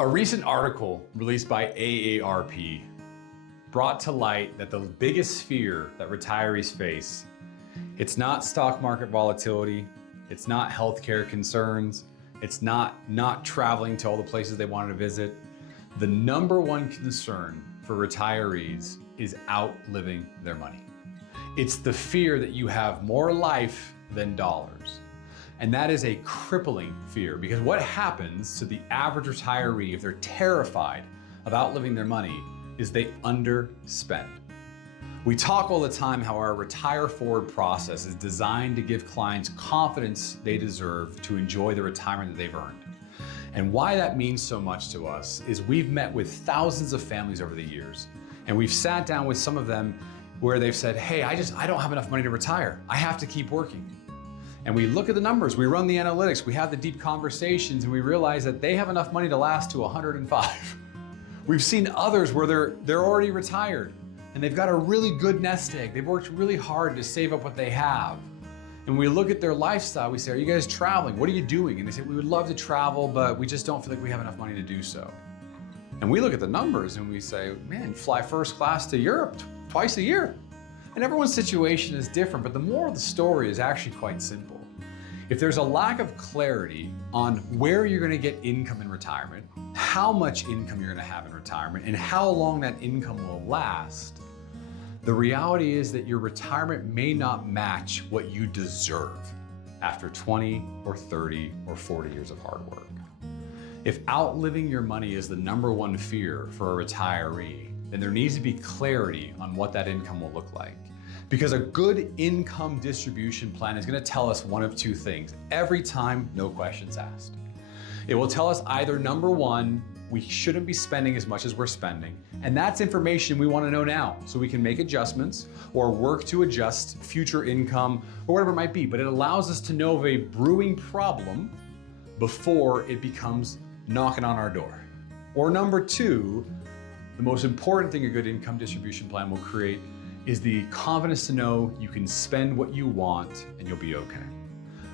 A recent article released by AARP brought to light that the biggest fear that retirees face, it's not stock market volatility, it's not healthcare concerns, it's not traveling to all the places they wanted to visit. The number one concern for retirees is outliving their money. It's the fear that you have more life than dollars. And that is a crippling fear, because what happens to the average retiree if they're terrified of outliving their money is they underspend. We talk all the time how our Retire Forward process is designed to give clients confidence they deserve to enjoy the retirement that they've earned. And why that means so much to us is we've met with thousands of families over the years, and we've sat down with some of them where they've said, hey, I don't have enough money to retire. I have to keep working. And we look at the numbers, we run the analytics, we have the deep conversations, and we realize that they have enough money to last to 105. We've seen others where they're already retired and they've got a really good nest egg. They've worked really hard to save up what they have. And we look at their lifestyle, we say, are you guys traveling? What are you doing? And they say, we would love to travel, but we just don't feel like we have enough money to do so. And we look at the numbers and we say, man, fly first class to Europe twice a year. And everyone's situation is different, but the moral of the story is actually quite simple. If there's a lack of clarity on where you're going to get income in retirement, how much income you're going to have in retirement, and how long that income will last, the reality is that your retirement may not match what you deserve after 20 or 30 or 40 years of hard work. If outliving your money is the number one fear for a retiree, then there needs to be clarity on what that income will look like. Because a good income distribution plan is going to tell us one of two things every time, no questions asked. It will tell us either, number one, we shouldn't be spending as much as we're spending, and that's information we want to know now so we can make adjustments or work to adjust future income or whatever it might be. But it allows us to know of a brewing problem before it becomes knocking on our door. Or number two, the most important thing a good income distribution plan will create is the confidence to know you can spend what you want and you'll be okay.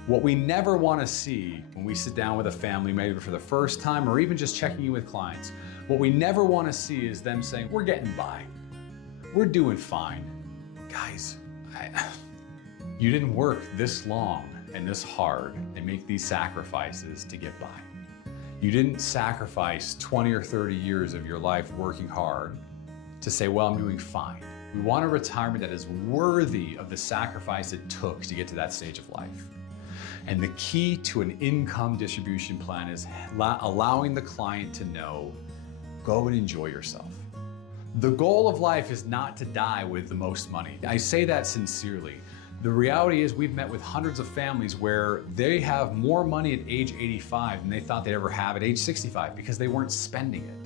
What we never want to see when we sit down with a family, maybe for the first time or even just checking in with clients, what we never want to see is them saying, we're getting by, we're doing fine. Guys, you didn't work this long and this hard and make these sacrifices to get by. You didn't sacrifice 20 or 30 years of your life working hard to say, well, I'm doing fine. We want a retirement that is worthy of the sacrifice it took to get to that stage of life. And the key to an income distribution plan is allowing the client to know, go and enjoy yourself. The goal of life is not to die with the most money. I say that sincerely. The reality is we've met with hundreds of families where they have more money at age 85 than they thought they'd ever have at age 65 because they weren't spending it.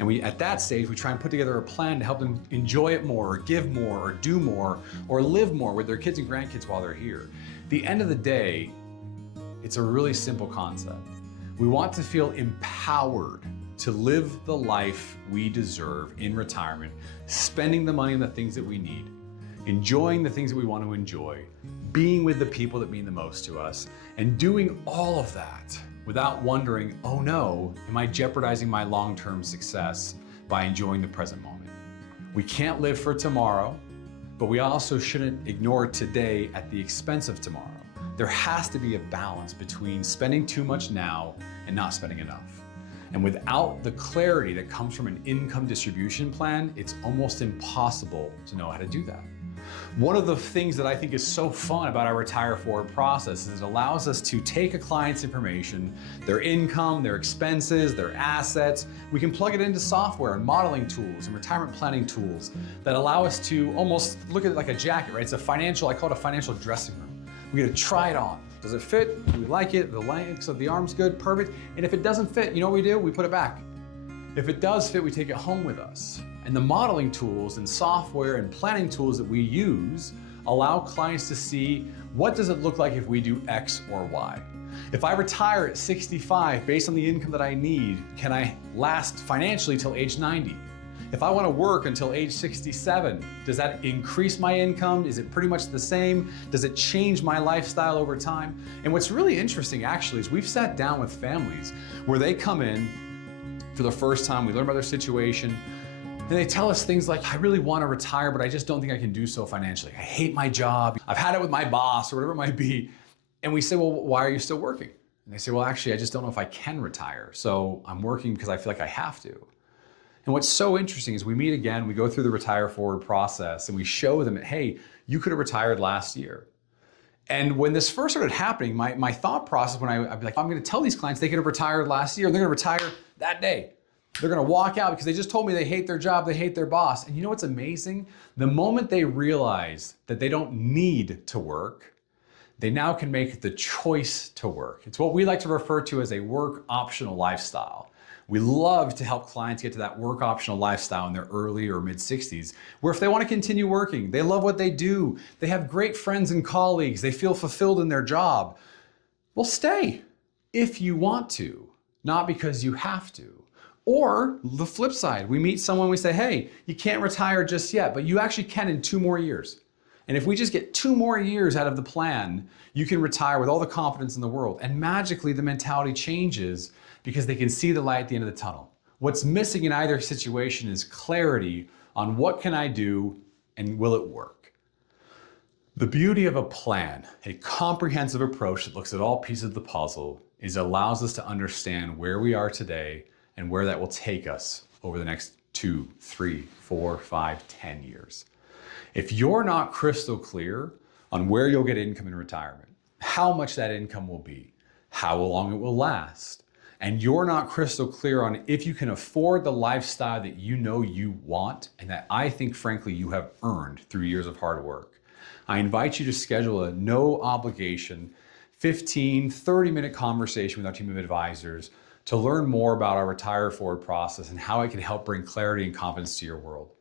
And at that stage, we try and put together a plan to help them enjoy it more, or give more, or do more, or live more with their kids and grandkids while they're here. At the end of the day, it's a really simple concept. We want to feel empowered to live the life we deserve in retirement, spending the money on the things that we need, enjoying the things that we want to enjoy, being with the people that mean the most to us, and doing all of that without wondering, oh no, am I jeopardizing my long-term success by enjoying the present moment? We can't live for tomorrow, but we also shouldn't ignore today at the expense of tomorrow. There has to be a balance between spending too much now and not spending enough. And without the clarity that comes from an income distribution plan, it's almost impossible to know how to do that. One of the things that I think is so fun about our Retire Forward process is it allows us to take a client's information, their income, their expenses, their assets. We can plug it into software and modeling tools and retirement planning tools that allow us to almost look at it like a jacket, right? It's a financial, I call it a financial dressing room. We get to try it on. Does it fit? Do we like it? The length of the arm's good, perfect. And if it doesn't fit, you know what we do? We put it back. If it does fit, we take it home with us. And the modeling tools and software and planning tools that we use allow clients to see what does it look like if we do X or Y. If I retire at 65 based on the income that I need, can I last financially till age 90? If I want to work until age 67, does that increase my income? Is it pretty much the same? Does it change my lifestyle over time? And what's really interesting actually is we've sat down with families where they come in for the first time. We learn about their situation. And they tell us things like, I really want to retire, but I just don't think I can do so financially. I hate my job. I've had it with my boss or whatever it might be. And we say, well, why are you still working? And they say, well, actually, I just don't know if I can retire. So I'm working because I feel like I have to. And what's so interesting is we meet again, we go through the retire forward process and we show them, hey, you could have retired last year. And when this first started happening, my thought process when I'd be like, I'm going to tell these clients they could have retired last year and they're going to retire that day. They're going to walk out because they just told me they hate their job, they hate their boss. And you know what's amazing? The moment they realize that they don't need to work, they now can make the choice to work. It's what we like to refer to as a work optional lifestyle. We love to help clients get to that work optional lifestyle in their early or mid 60s, where if they want to continue working, they love what they do, they have great friends and colleagues, they feel fulfilled in their job, well, stay if you want to, not because you have to. Or the flip side, we meet someone, we say, hey, you can't retire just yet, but you actually can in 2 more years. And if we just get 2 more years out of the plan, you can retire with all the confidence in the world. And magically, the mentality changes because they can see the light at the end of the tunnel. What's missing in either situation is clarity on what can I do and will it work? The beauty of a plan, a comprehensive approach that looks at all pieces of the puzzle, is it allows us to understand where we are today and where that will take us over the next 2, 3, 4, 5, 10 years. If you're not crystal clear on where you'll get income in retirement, how much that income will be, how long it will last, and you're not crystal clear on if you can afford the lifestyle that you know you want and that I think, frankly, you have earned through years of hard work, I invite you to schedule a no obligation 15, 30-minute conversation with our team of advisors to learn more about our Retire Forward process and how it can help bring clarity and confidence to your world.